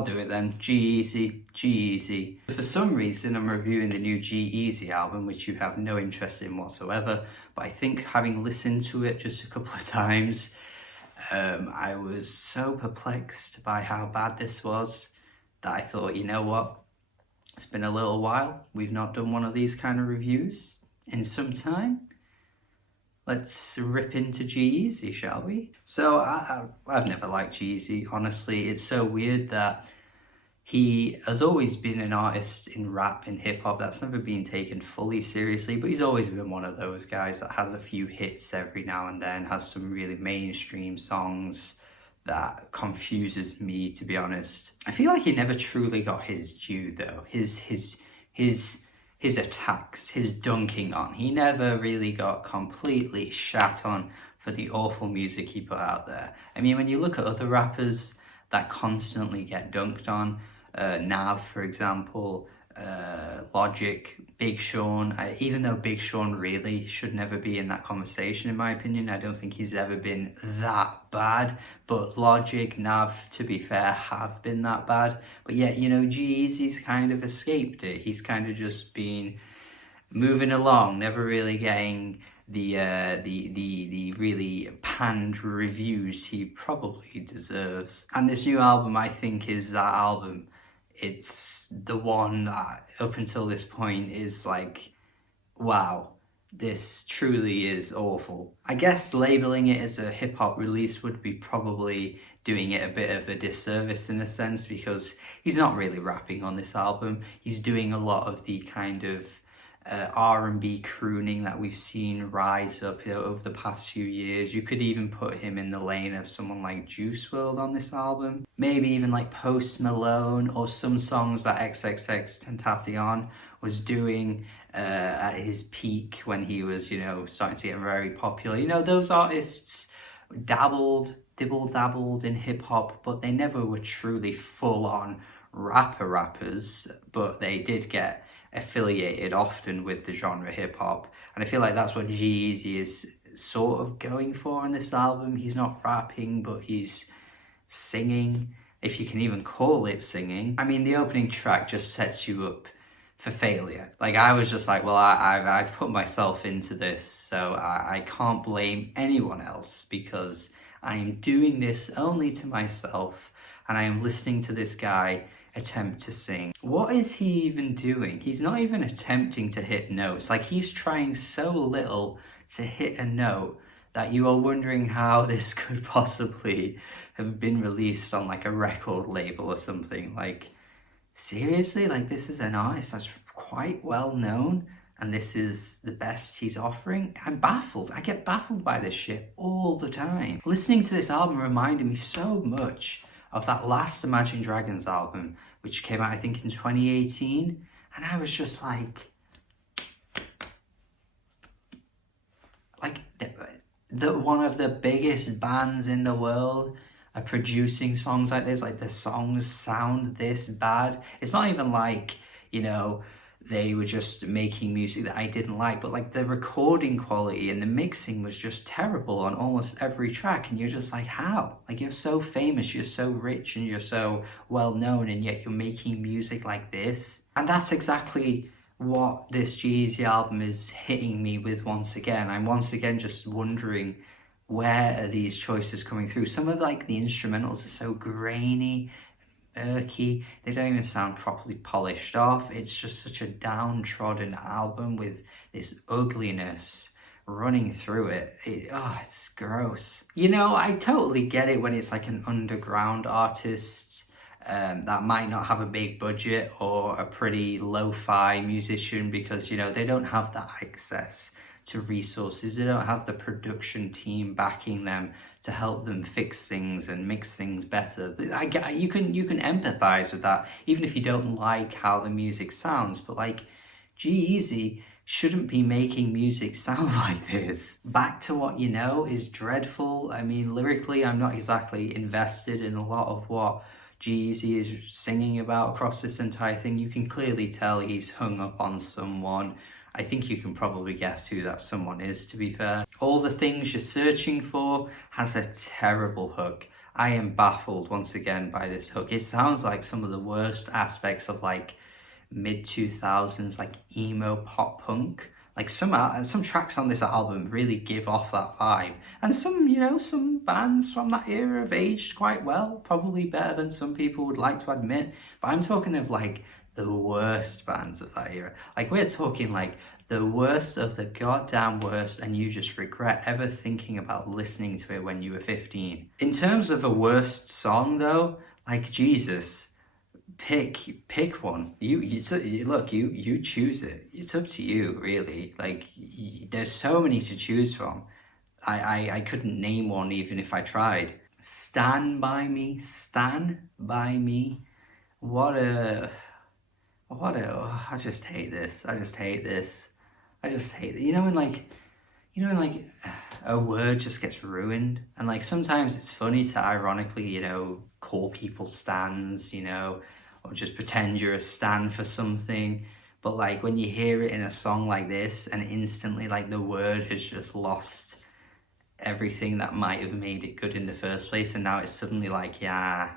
I'll do it then. G-Eazy, G-Eazy. For some reason, I'm reviewing the new G-Eazy album, which you have no interest in whatsoever. But I think having listened to it just a couple of times, I was so perplexed by how bad this was that I thought, you know what? It's been a little while. We've not done one of these kind of reviews in some time. Let's rip into G-Eazy, shall we? So I've never liked G-Eazy, honestly. It's so weird that he has always been an artist in rap and hip-hop that's never been taken fully seriously, but he's always been one of those guys that has a few hits every now and then, has some really mainstream songs that confuses me, to be honest. I feel like he never truly got his due, though. His attacks, his dunking on. He never really got completely shat on for the awful music he put out there. I mean, when you look at other rappers that constantly get dunked on, Nav, for example, Logic, Big Sean, even though Big Sean really should never be in that conversation, in my opinion. I don't think he's ever been that bad, but Logic, Nav, to be fair, have been that bad. But yet, you know, G-Eazy's kind of escaped it. He's kind of just been moving along, never really getting the really panned reviews he probably deserves. And this new album, I think, is that album. It's the one that up until this point is like, wow, this truly is awful. I guess labeling it as a hip-hop release would be probably doing it a bit of a disservice in a sense, because he's not really rapping on this album. He's doing a lot of the kind of R&B crooning that we've seen rise up, you know, over the past few years. You could even put him in the lane of someone like Juice WRLD on this album. Maybe even like Post Malone, or some songs that XXXTentacion was doing at his peak when he was, you know, starting to get very popular. You know, those artists dibble-dabbled in hip-hop, but they never were truly full-on rappers, but they did get affiliated often with the genre hip-hop, and I feel like that's what G-Eazy is sort of going for on this album. He's not rapping, but he's singing, if you can even call it singing. I mean, the opening track just sets you up for failure. Like, I was just like, well, I've put myself into this, so I can't blame anyone else, because I am doing this only to myself, and I am listening to this guy attempt to sing. What is he even doing? He's not even attempting to hit notes. Like, he's trying so little to hit a note that you are wondering how this could possibly have been released on like a record label or something. Like, seriously? Like, this is an artist that's quite well known, and this is the best he's offering? I'm baffled. I get baffled by this shit all the time. Listening to this album reminded me so much of that last Imagine Dragons album, which came out, I think, in 2018. And I was just like one of the biggest bands in the world are producing songs like this. Like, the songs sound this bad. It's not even like, you know, they were just making music that I didn't like, but like the recording quality and the mixing was just terrible on almost every track. And you're just like, how? Like, you're so famous, you're so rich, and you're so well known, and yet you're making music like this. And that's exactly what this G-Eazy album is hitting me with once again. I'm once again just wondering, where are these choices coming through? Some of like the instrumentals are so grainy, murky, they don't even sound properly polished off. It's just such a downtrodden album with this ugliness running through it. It's gross. You know, I totally get it when it's like an underground artist that might not have a big budget, or a pretty lo-fi musician, because, you know, they don't have that access to resources. They don't have the production team backing them to help them fix things and mix things better. You can empathize with that, even if you don't like how the music sounds. But like, G-Eazy shouldn't be making music sound like this. Back to What You Know is dreadful. I mean, lyrically, I'm not exactly invested in a lot of what G-Eazy is singing about across this entire thing. You can clearly tell he's hung up on someone. I think you can probably guess who that someone is, to be fair. All the Things You're Searching For has a terrible hook. I am baffled once again by this hook. It sounds like some of the worst aspects of like mid 2000s like emo pop punk. Like some tracks on this album really give off that vibe, and some, you know, some bands from that era have aged quite well, probably better than some people would like to admit. But I'm talking of like the worst bands of that era. Like we're talking like the worst of the goddamn worst, and you just regret ever thinking about listening to it when you were 15. In terms of a worst song though, like Jesus, pick one. Look, you choose it. It's up to you, really. Like there's so many to choose from. I couldn't name one even if I tried. Stand by me, stand by me. What a oh, I just hate this. I just hate this. I just hate it. You know, when like a word just gets ruined, and like sometimes it's funny to ironically, you know, call people stans, you know, or just pretend you're a stan for something. But like when you hear it in a song like this, and instantly like the word has just lost everything that might have made it good in the first place, and now it's suddenly like, yeah,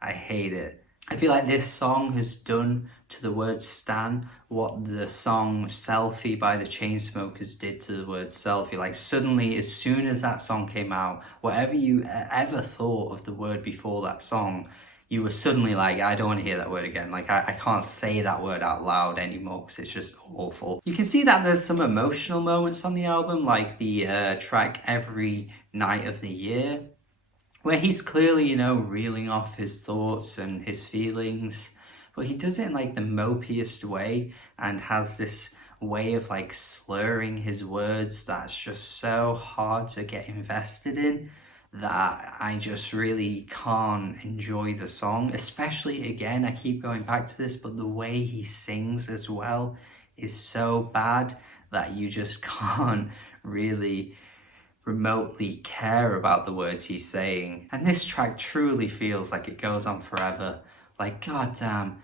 I hate it. I feel like this song has done to the word stan what the song Selfie by the Chainsmokers did to the word selfie. Like suddenly, as soon as that song came out, whatever you ever thought of the word before that song, you were suddenly like, I don't want to hear that word again. Like I can't say that word out loud anymore because it's just awful. You can see that there's some emotional moments on the album, like the track Every Night of the Year, where he's clearly, you know, reeling off his thoughts and his feelings, but he does it in like the mopiest way and has this way of like slurring his words that's just so hard to get invested in that I just really can't enjoy the song. Especially, again, I keep going back to this, but the way he sings as well is so bad that you just can't really remotely care about the words he's saying. And this track truly feels like it goes on forever. Like, goddamn,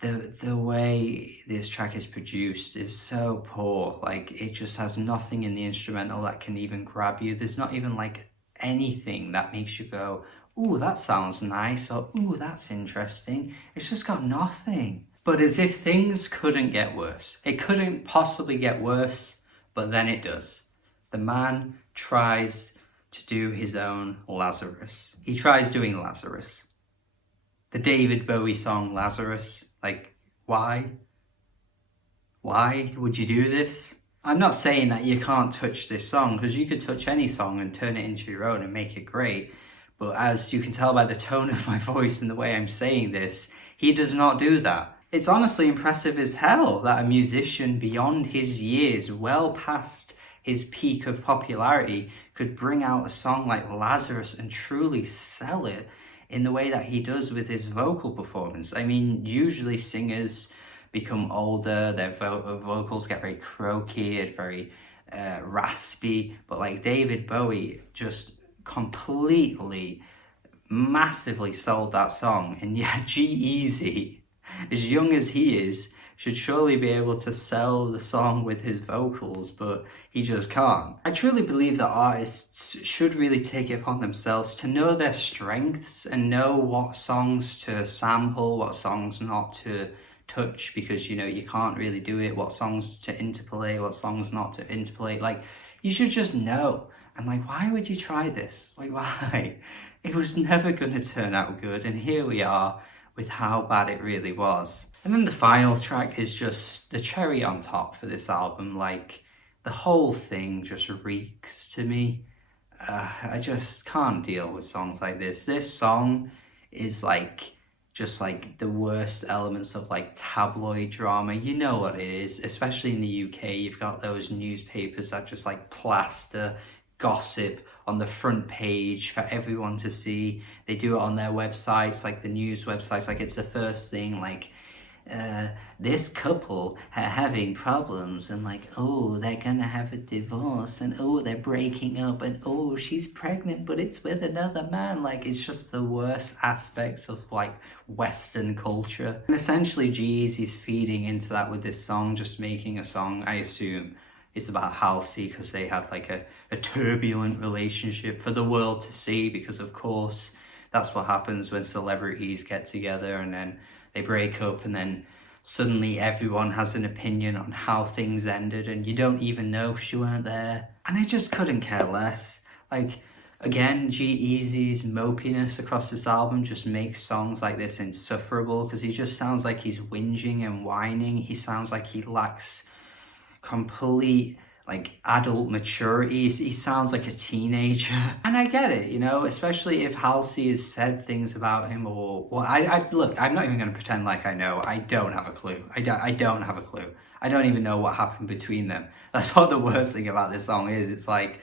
the way this track is produced is so poor. Like, it just has nothing in the instrumental that can even grab you. There's not even like anything that makes you go, ooh, that sounds nice, or ooh, that's interesting. It's just got nothing. But as if things couldn't get worse. It couldn't possibly get worse, but then it does. The man tries to do his own Lazarus. He tries doing Lazarus. The David Bowie song Lazarus. Like, why? Why would you do this? I'm not saying that you can't touch this song, because you could touch any song and turn it into your own and make it great. But as you can tell by the tone of my voice and the way I'm saying this, he does not do that. It's honestly impressive as hell that a musician beyond his years, well past his peak of popularity, could bring out a song like Lazarus and truly sell it in the way that he does with his vocal performance. I mean, usually singers become older, their vocals get very croaky and very raspy, but like David Bowie just completely, massively sold that song. And yeah, G-Eazy, as young as he is, should surely be able to sell the song with his vocals, but he just can't. I truly believe that artists should really take it upon themselves to know their strengths and know what songs to sample, what songs not to touch, because, you know, you can't really do it, what songs to interpolate, what songs not to interpolate. Like, you should just know. And like, why would you try this? Like, why? It was never going to turn out good, and here we are with how bad it really was. And then the final track is just the cherry on top for this album. Like, the whole thing just reeks to me. I just can't deal with songs like this. This song is like just like the worst elements of like tabloid drama. You know what it is, especially in the UK. You've got those newspapers that just like plaster gossip on the front page for everyone to see. They do it on their websites, like the news websites, like it's the first thing, like this couple are having problems, and like, oh, they're gonna have a divorce, and oh, they're breaking up, and oh, she's pregnant but it's with another man. Like, it's just the worst aspects of like Western culture. And essentially G-Eazy's feeding into that with this song, just making a song, I assume it's about Halsey, because they had like a turbulent relationship for the world to see, because of course that's what happens when celebrities get together and then they break up, and then suddenly everyone has an opinion on how things ended and you don't even know because you weren't there. And I just couldn't care less. Like, again, G-Eazy's mopiness across this album just makes songs like this insufferable because he just sounds like he's whinging and whining. He sounds like he lacks complete like adult maturity. He sounds like a teenager, and I get it, you know, especially if Halsey has said things about him, or well, I look, I'm not even going to pretend like I know. I don't have a clue. I don't have a clue. I don't even know what happened between them. That's what the worst thing about this song is. It's like,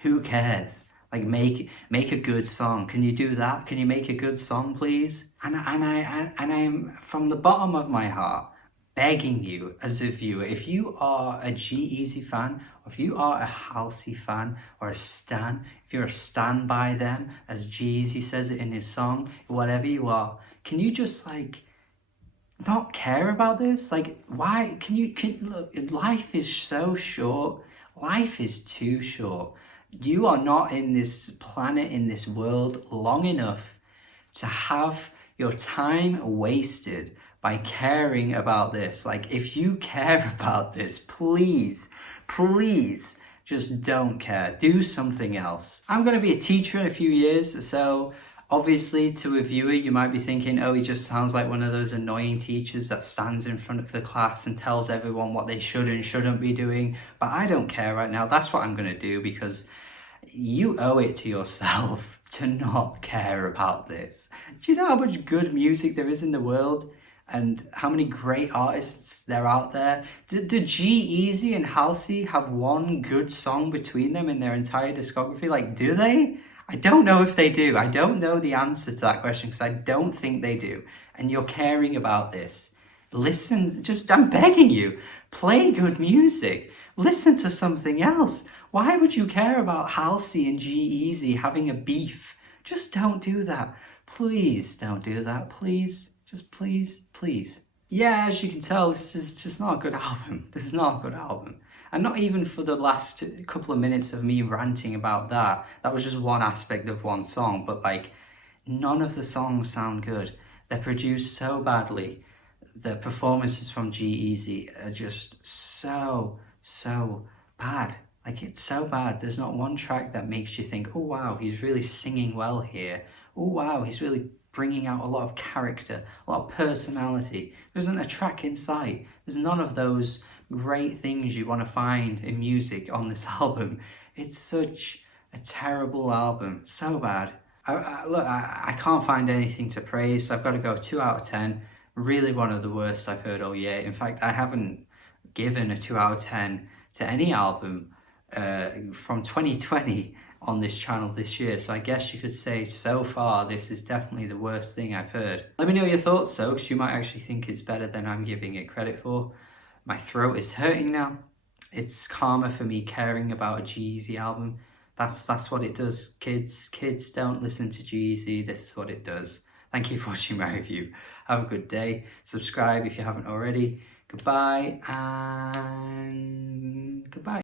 who cares? Like, make a good song. Can you do that? Can you make a good song, please? And I'm from the bottom of my heart begging you as a viewer, if you are a G-Eazy fan, or if you are a Halsey fan, or a stan, if you're a stan by them, as G-Eazy says it in his song, whatever you are, can you just like not care about this? Like, why can look, life is so short. Life is too short. You are not in this planet, in this world long enough to have your time wasted by caring about this. Like, if you care about this, please, please just don't care. Do something else. I'm going to be a teacher in a few years, so obviously to a viewer you might be thinking, oh, he just sounds like one of those annoying teachers that stands in front of the class and tells everyone what they should and shouldn't be doing. But I don't care right now. That's what I'm going to do, because you owe it to yourself to not care about this. Do you know how much good music there is in the world and how many great artists there are out there? Did G-Eazy and Halsey have one good song between them in their entire discography? Like, do they? I don't know if they do. I don't know the answer to that question because I don't think they do. And you're caring about this. Listen, just, I'm begging you, play good music. Listen to something else. Why would you care about Halsey and G-Eazy having a beef? Just don't do that. Please don't do that. Please. Just please, please. Yeah, as you can tell, this is just not a good album. This is not a good album. And not even for the last couple of minutes of me ranting about that. That was just one aspect of one song. But like, none of the songs sound good. They're produced so badly. The performances from G-Eazy are just so bad. Like, it's so bad. There's not one track that makes you think, oh wow, he's really singing well here. Oh wow, he's really bringing out a lot of character, a lot of personality. There isn't a track in sight. There's none of those great things you want to find in music on this album. It's such a terrible album. So bad. I can't find anything to praise, so I've got to go 2 out of 10. Really one of the worst I've heard all year. In fact, I haven't given a 2 out of 10 to any album from 2020 on this channel this year, so I guess you could say so far this is definitely the worst thing I've heard. Let me know your thoughts though, because you might actually think it's better than I'm giving it credit for. My throat is hurting now. It's karma for me caring about a G-Eazy album. That's what it does, kids. Kids, don't listen to G-Eazy. This is what it does. Thank you for watching my review. Have a good day. Subscribe if you haven't already. Goodbye and goodbye.